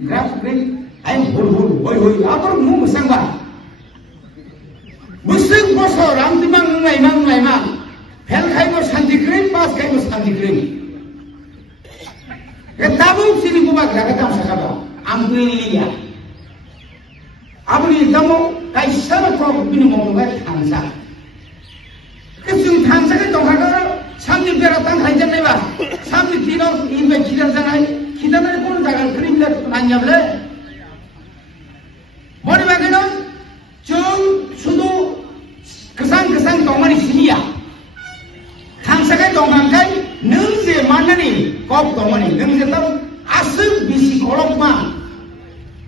Grafik aing hul hoi apor mu musangba muslim bosor am timang mang fel khai mo shanti krim pas khai mo shanti krim ke tabu sini kubak daga tam sakaba am liya abuni damo kai sana ko bini mo ga thansa ke sung thansa ke dongha ga samni bera tang khai jan ba samni tino inbe kidar janai kidar kon daga krim la nanjable mori bagano chung sudu kesang tongmani siya thansa ke dongha kai nung je manani kop tongmani nung je tam asuk bisi kolok ma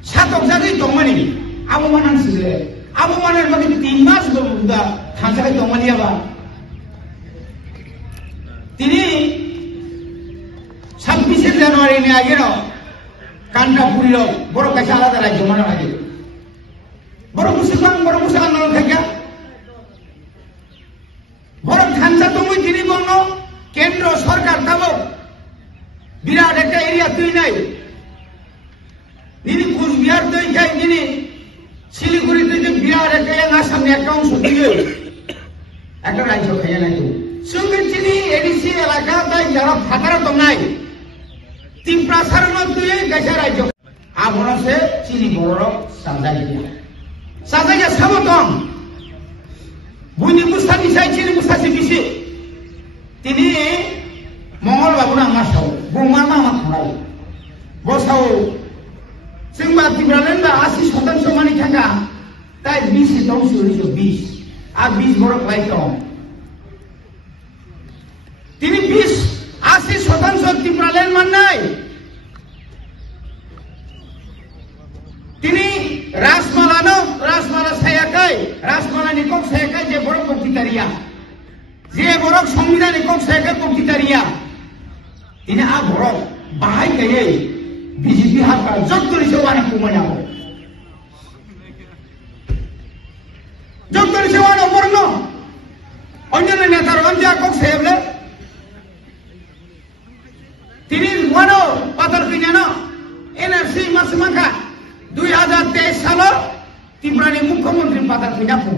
satok jagi tongmani abu manan sile abu manan bagi 3 mas beruda thansa ke tongmani apa tini 26 Januari ini aja no kanda pulilo boro kacala dara jomana lagi boro musang nol kaya boro thansa tongmui tini bono kendro sarkar tabo birat ekta area tui nai nini Kuchbiar tui kai nini Siliguri tui birat ekta yang asam ni account sutiyo ekta rajyo kaya nai tu sungai sini edisi elaka tai jara fatara tongai tim prasaran tui gaisa rajyo abono se sini boro sajaya sabotong bunyi mustami sai sini mustasi bisi tini Mongol babu na masau bumar ma makhai bosau singba tibralen ba asi sotan somani thanga tai 20 tong suri 20 a 20 borok lai tong tini 20 asi sotan so tibralen manai tini rasmala saya nikok saya kai je borok koktitaria je borok সংবিধান nikok saya kai koktitaria ini aborok bahai kaya BJP haka joktori sewana kumanyako joktori sewana borno onjana netar anja kok seble tini wano patar kinyana NRC masmaka 2023 salo Tibrani Mukhamantri patar kinyapu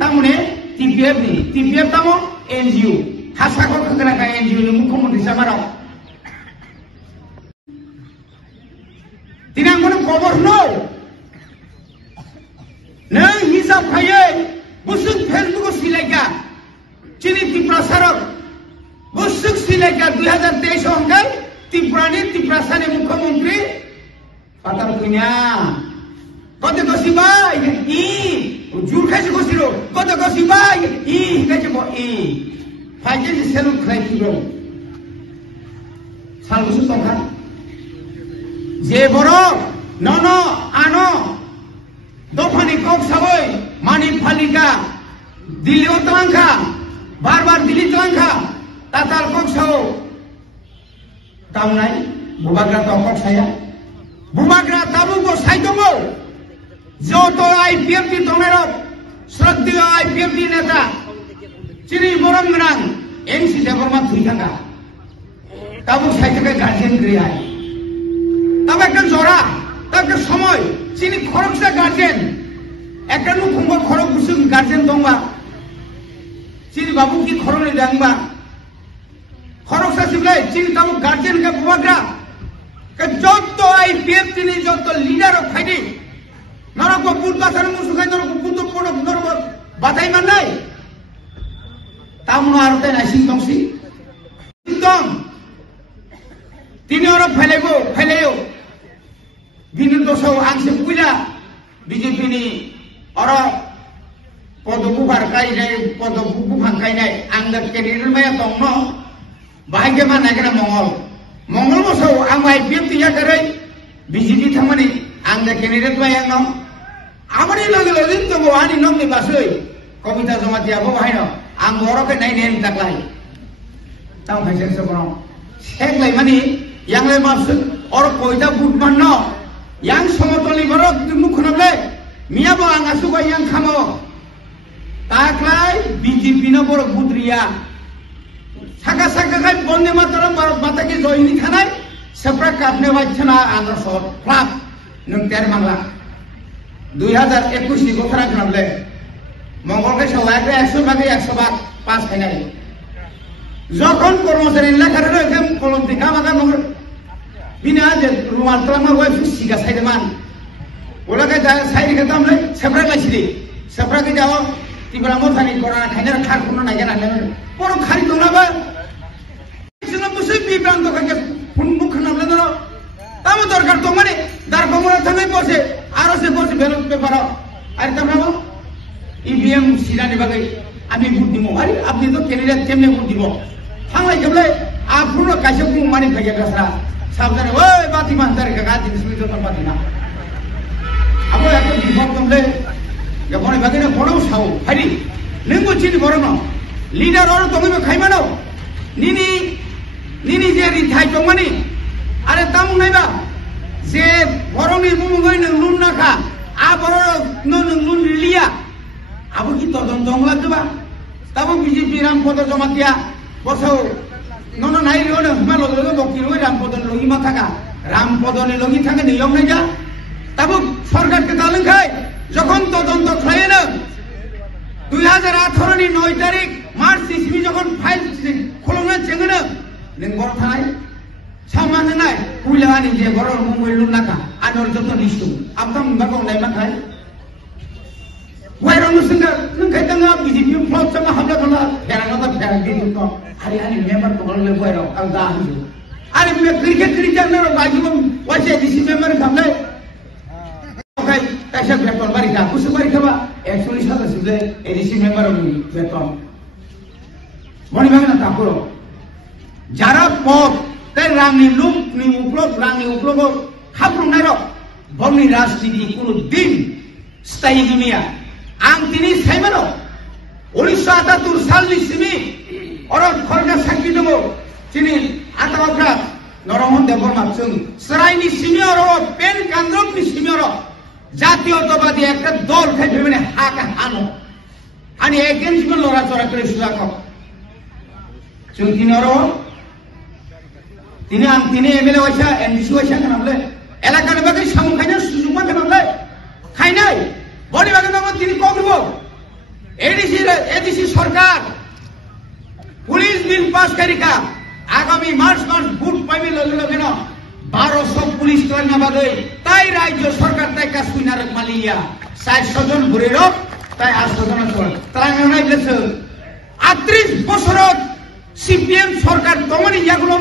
tamune TPF tamo NGO hasakor kena kaya NGO ni Mukhamantri samarao tinang kono kobor no nang hisab kaya busuk Facebook silaga chini tiprasarok busuk silaga 2023 hongkai tiprasane Mukhamantri patar punya kota kosibai i jur kasi kosiro kota kosibai i kasi ko i faje selu khai kiro sal busu tongka je boro nono ano dofani kok saboi mani phalika dili otangka bar dili tangka tatal kok sao taunai bubagra tokok saya bubagra tabu ko saitongo joto IPF di tongerok sraddiyo IPF di neta chini borong menang MC department thuitanga tabu saitake guardian kriya tabu ekta jora tabu somoy chini khoroksa guardian ekta nu khongor khorok busung guardian dongba chini babu ki khorone dangba khoroksa siblai chini tabu guardian ka bubagra ke joto IPF tini joto leader of fighting naroko pulpasan musukai naroko putu podok naroko batai manai tamu arute na singtongsi singtong tini orang pheleyo dini doso angse puja BJP ni orang podoku barkai nai podoku bangkai nai anggar kenir maya tongno bahaya mana kena Mongol moso amai IPF tiya karai BJP thamani anggar kenir maya no amari lagi to wani nom ni basoi komita jomati abo bahino ang borok nai nen taklai tau bhaisen sebro seklai mani yang le maksud or koita budman no yang somotoli borok mukhonoble miya bo ang asu ba yang khamo taklai BJP no borok budriya saka kai bonde mataram borok bataki joini khanai sepra kapne wajana andro sor klap nung ter mangla 2021 ni gotara kanamle mongol ke sawai ke 100 bagi 100 bag pas khainai যখন কর্মচারী লেখার রয়েছে কলম টিকা মাকা মঙ্গল বিনা যে রুমাল তলামা ওই সিগা সাইডমান ওলাকে যা সাইড কে তামলে সেপরা লাইছি সেপরা কে যাও তিবরা মথানি করোনা খাইনা খার কোন না জানা না বড় খারি দলাবা ছিলাম বসে বিভ্রান্ত কাকে ফোন মুখ নামলে ধরো তাও দরকার তো মানে দার কমরা থামে বসে আর সে বসে বেলুন পেপার আর তামরাবো ইভিএম সিরানি বাগে আমি ভোট দিব আরে আপনি তো ক্যান্ডিডেট কেমনে ভোট দিব থামাই কেবলে আপনারা কাছে কোন মানি ভাইয়া গাছরা সাবধানে ওই বাতি মানদার কাকা জিনিস মিতো তো পাতি না আবো এত বিপদ কমলে যখন বাগিনা বড় সাও হারি নেঙ্গো চিনি বড় না লিডার ওর তুমি খাইমানো নিনি নিনি যে রিথাই টমানি আরে তাম নাইবা যে বড়নি মুমুই নং লুন না খা আ বড় নং লুন লিয়া আবো কি তদন্ত লাগবা তাবো বিজেপি রামপদ জমাতিয়া বসাও নন নাই রিওনে হুমা লগে লগে বকি রই রামপদন লগি মা থাকা রামপদনে লগি থাকে নিয়ম নাই যা তাবো সরকারকে তালন খায় যখন তদন্ত খায় না 2018 নি 9 তারিখ মার্চ ইসবি যখন ফাইল খোলনা চেঙ্গনা নেন বড় থানায় সামান্য নাই কুইলানি যে বড় মুম্বাই লুনাকা আনর যত নিস্তু আপতাম বাকং নাই মাথায় Why don't you think that? Look at the love, if you plot some of the love, there are another paragraph. I remember to all the way of Algahi. I remember cricket general by you. What's this member come there? Okay, that's a paper. Marika, who's a Marika? Actually, a DC member of me. Monimana Tapuro Jara Pop, then Rami Loop, Nimuklop, Rami Uklobo, Haprunero, Bonnie Rasti, Kuruddin, Stayimia. Ang tini saimano Orissa 78 সাল নিসিমি অরন খরগা Psaki দেব তিনি আতাওকরা নরমন দেববর্মা जों সরাইনি সিমিয়র pen কান্দ্রম নি সিমিয়র জাতীয়তাবাদী একটা দল খাইবে মানে হাকা হানো আনি এগেইনস্ট লড়া চড়া করে সুজাক जों তিনি এমএলএ হইছা এমডিসি হইছা কানাবলে এলাকার বাকি সামখাইনা সুযোগ মা কানাবলে খাইনাই বড়ি বাগে নাম তিনি কগরব এডিসি সরকার পুলিশ বিল পাস করিকা আগামী মার্চ মাস ভোট পাইবে লগে লগে না 1200 পুলিশ কর্মী বাগে তাই রাজ্য সরকার তাই কাজ কইনা রাখ মালিয়া 400 জন ঘুরে রক তাই 800 জন চল তারা নাই বলেছে 38 বছর সিপিএম সরকার তমনি জাগুলো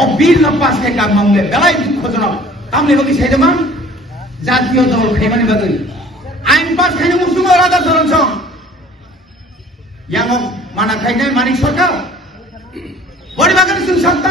ও বিল না পাস করিকা মামলে বেলাই দুঃখজনক তামলে বাকি সাইদমান জাতীয় দল খাইমানি বাদই আইন পাস খাইনে মুসলিম আলাদা ধরছ yang mana খাইনে মানিক সরকার বড়ি বাগান সুসত্তা